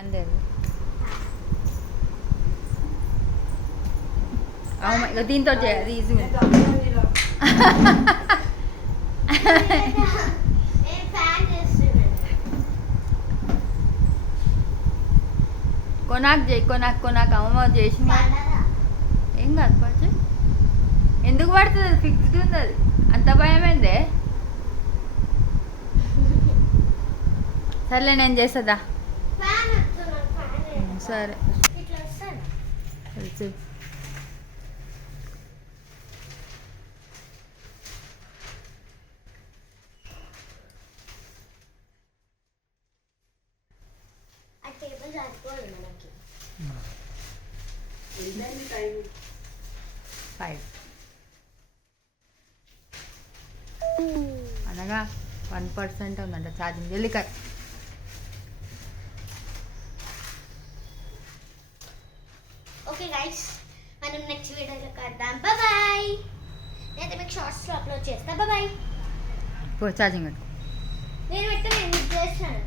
అందరు అవును ఇక దీంతో చేయాలి ఈజీ కొనాక్ అమ్మమ్మ చేసిన ఏం కాదు పడుచు ఎందుకు పడుతుంది అది ఫిక్స్డ్ ఉంది అది అంత భయమైందే సర్లే నేను చేస్తుందా సరే తెలుసు అనగా 1% ఉందంట ఛార్జింగ్ వెళ్ళికాయ ఓకే గైస్ మనం నెక్స్ట్ వీడియోలో కలుద్దాం బాయ్ నేనైతే మీకు షార్ట్స్లో అప్లోడ్ చేస్తా బాయ్ ఛార్జింగ్ పెట్టు నేను చేస్తాను